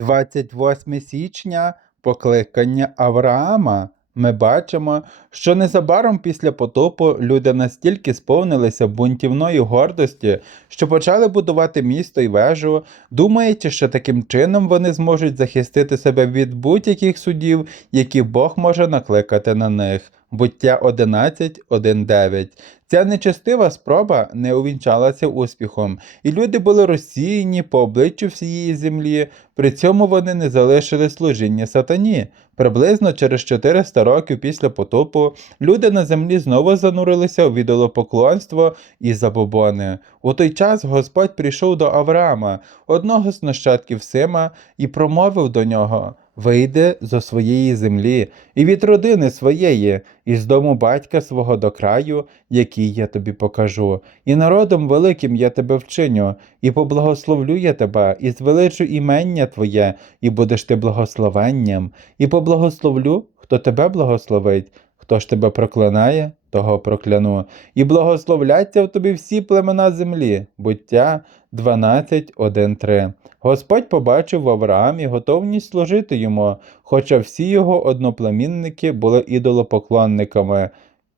28 січня покликання Авраама. Ми бачимо, що незабаром після потопу люди настільки сповнилися бунтівної гордості, що почали будувати місто і вежу, думаючи, що таким чином вони зможуть захистити себе від будь-яких судів, які Бог може накликати на них. Буття 11.1.9. Ця нечестива спроба не увінчалася успіхом, і люди були розсіяні по обличчю всієї землі, при цьому вони не залишили служіння сатані. Приблизно через 400 років після потопу люди на землі знову занурилися у ідолопоклонство і забобони. У той час Господь прийшов до Авраама, одного з нащадків Сима, і промовив до нього. Вийди зо своєї землі і від родини своєї, і з дому батька свого до краю, який я тобі покажу, і народом великим я тебе вчиню, і поблагословлю я тебе, і звеличу імення твоє, і будеш ти благословенням, і поблагословлю, хто тебе благословить, хто ж тебе проклинає, того прокляну, і благословляться в тобі всі племена землі. Буття 12.1.3. Господь побачив в Авраамі готовність служити йому, хоча всі його одноплемінники були ідолопоклонниками.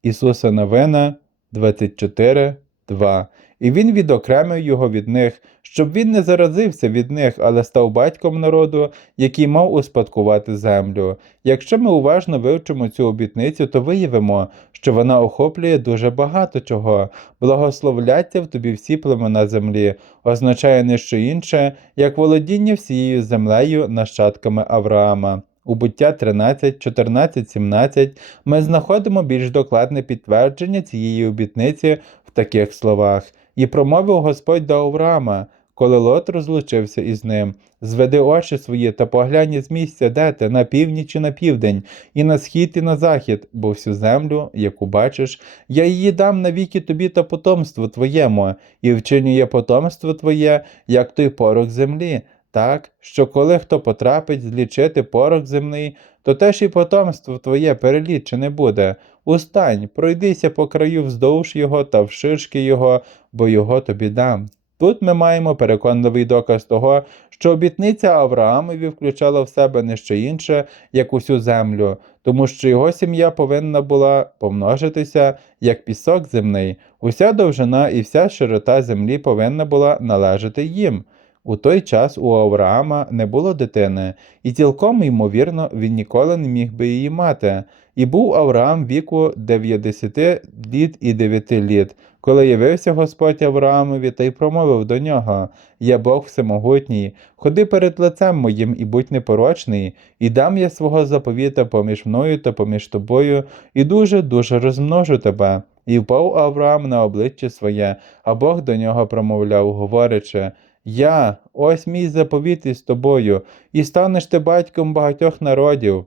Ісуса Новина 24.2. І він відокремив його від них, щоб він не заразився від них, але став батьком народу, який мав успадкувати землю. Якщо ми уважно вивчимо цю обітницю, то виявимо, що вона охоплює дуже багато чого. Благословляться в тобі всі племена землі, означає не що інше, як володіння всією землею нащадками Авраама. У буття 13, 14, 17 ми знаходимо більш докладне підтвердження цієї обітниці в таких словах. І промовив Господь до Авраама, коли Лот розлучився із ним. Зведи очі свої та поглянь з місця, де ти, на північ і на південь, і на схід, і на захід, бо всю землю, яку бачиш, я її дам навіки тобі та потомству твоєму, і вчиню я потомство твоє, як той порох землі. Так, що коли хто потрапить злічити порох земний, то теж і потомство твоє перелічене буде. Устань, пройдися по краю вздовж його та вшишки його, бо його тобі дам. Тут ми маємо переконливий доказ того, що обітниця Авраамові включала в себе не що інше, як усю землю, тому що його сім'я повинна була помножитися як пісок земний, уся довжина і вся широта землі повинна була належати їм. У той час у Авраама не було дитини, і цілком ймовірно він ніколи не міг би її мати. І був Авраам віку 90 літ і 9 літ, коли явився Господь Авраамові та й промовив до нього: Я Бог всемогутній, ходи перед лицем моїм і будь непорочний, і дам я свого заповіта поміж мною та поміж тобою, і дуже дуже розмножу тебе. І впав Авраам на обличчя своє, а Бог до нього промовляв, говорячи. Я, ось мій заповіт із тобою, і станеш ти батьком багатьох народів,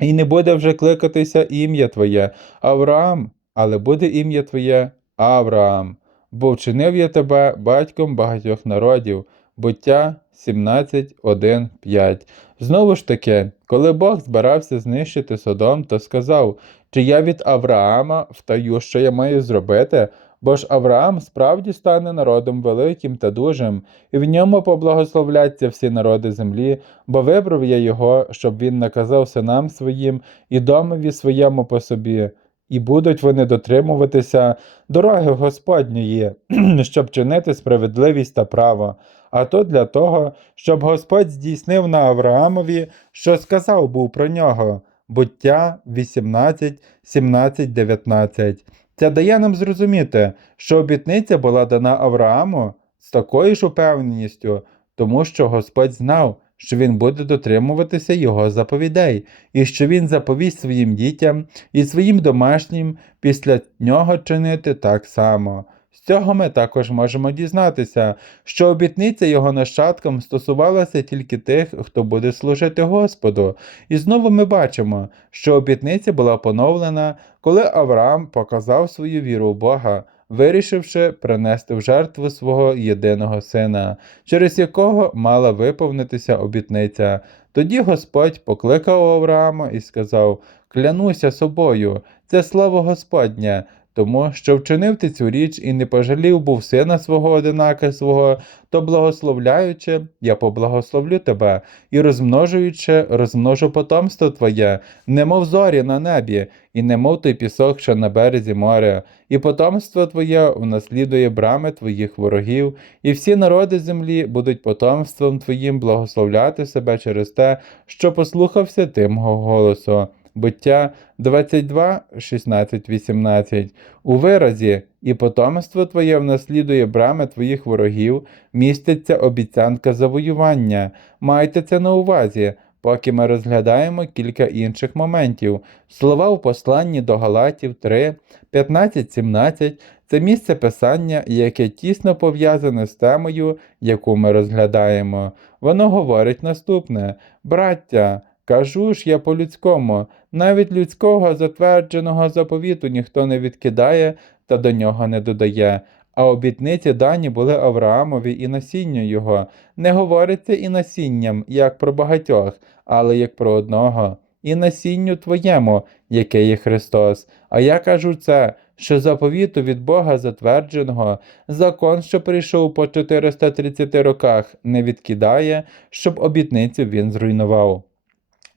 і не буде вже кликатися ім'я твоє Авраам, але буде ім'я твоє Авраам, бо вчинив я тебе батьком багатьох народів. Буття 17.1.5. Знову ж таки, коли Бог збирався знищити Содом, то сказав, чи я від Авраама втаю, що я маю зробити, бо ж Авраам справді стане народом великим та дужим, і в ньому поблагословляться всі народи землі, бо вибрав я його, щоб він наказав синам своїм і домові своєму по собі. І будуть вони дотримуватися дороги Господньої, щоб чинити справедливість та право, а то для того, щоб Господь здійснив на Авраамові, що сказав був про нього. Буття 18, 17, 19. Це дає нам зрозуміти, що обітниця була дана Аврааму з такою ж упевненістю, тому що Господь знав, що він буде дотримуватися його заповідей, і що він заповість своїм дітям і своїм домашнім після нього чинити так само. З цього ми також можемо дізнатися, що обітниця його нащадкам стосувалася тільки тих, хто буде служити Господу. І знову ми бачимо, що обітниця була поновлена, коли Авраам показав свою віру в Бога, вирішивши принести в жертву свого єдиного сина, через якого мала виповнитися обітниця. Тоді Господь покликав Авраама і сказав: Клянуся собою, це слово Господнє. Тому що вчинив ти цю річ і не пожалів був сина свого одинака свого, то благословляючи, я поблагословлю тебе, і розмножуючи, розмножу потомство твоє, немов зорі на небі, і немов той пісок, що на березі моря, і потомство твоє унаслідує брами твоїх ворогів, і всі народи землі будуть потомством твоїм благословляти себе через те, що послухався ти голосу. Буття 22, 16, 18. У виразі і потомство твоє внаслідує брами твоїх ворогів, міститься обіцянка завоювання. Майте це на увазі, поки ми розглядаємо кілька інших моментів. Слова у посланні до Галатів 3, 15, 17 це місце писання, яке тісно пов'язане з темою, яку ми розглядаємо. Воно говорить наступне: Браття, кажу ж я по-людському, навіть людського затвердженого заповіту ніхто не відкидає та до нього не додає. А обітниці дані були Авраамові і насінню його. Не говориться і насінням, як про багатьох, але як про одного, і насінню твоєму, яке є Христос. А я кажу це, що заповіту від Бога затвердженого, закон, що прийшов по 430 роках, не відкидає, щоб обітницю він зруйнував.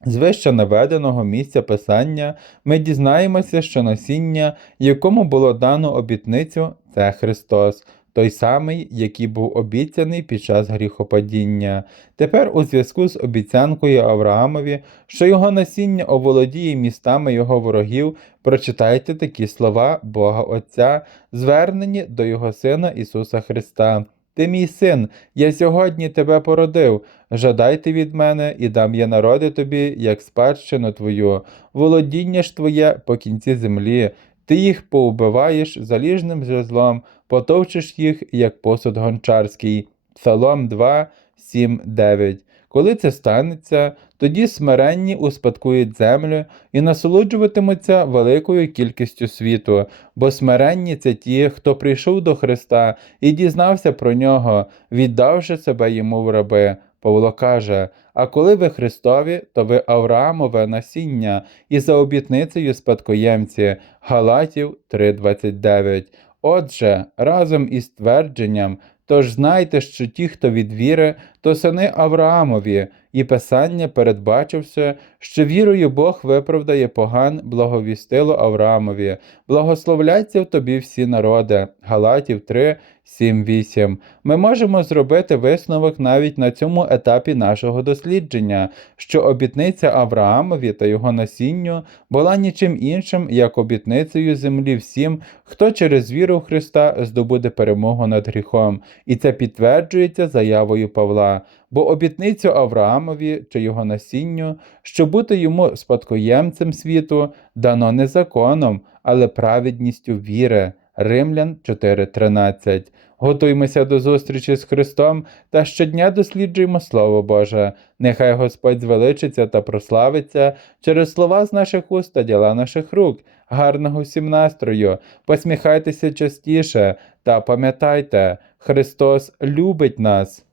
З вище наведеного місця писання ми дізнаємося, що насіння, якому було дано обітницю, це Христос, той самий, який був обіцяний під час гріхопадіння. Тепер у зв'язку з обіцянкою Авраамові, що його насіння оволодіє містами його ворогів, прочитайте такі слова Бога Отця, звернені до Його Сина Ісуса Христа. Ти мій син, я сьогодні тебе породив. Жадайте від мене, і дам я народи тобі, як спадщину твою, володіння ж твоє по кінці землі. Ти їх поубиваєш заліжним жезлом, потовчиш їх, як посуд гончарський. Псалом 2, 7, 9. Коли це станеться, тоді смиренні успадкують землю і насолоджуватимуться великою кількістю світу, бо смиренні це ті, хто прийшов до Христа і дізнався про нього, віддавши себе йому в раби. Павло каже: А коли ви Христові, то ви Авраамове насіння, і за обітницею спадкоємці Галатів 3:29. Отже, разом із твердженням, тож знайте, що ті, хто від віри, то сини Авраамові, і Писання передбачився, що вірою Бог виправдає поган, благовістило Авраамові, благословляться в тобі всі народи. Галатів 3, 7, 8. Ми можемо зробити висновок навіть на цьому етапі нашого дослідження, що обітниця Авраамові та його насінню була нічим іншим, як обітницею землі всім, хто через віру в Христа здобуде перемогу над гріхом, і це підтверджується заявою Павла. Бо обітницю Авраамові чи його насінню, що бути йому спадкоємцем світу, дано не законом, але праведністю віри. Римлян 4:13. Готуймося до зустрічі з Христом та щодня досліджуємо Слово Боже. Нехай Господь звеличиться та прославиться через слова з наших уст та діла наших рук. Гарного всім настрою, посміхайтеся частіше та пам'ятайте, Христос любить нас.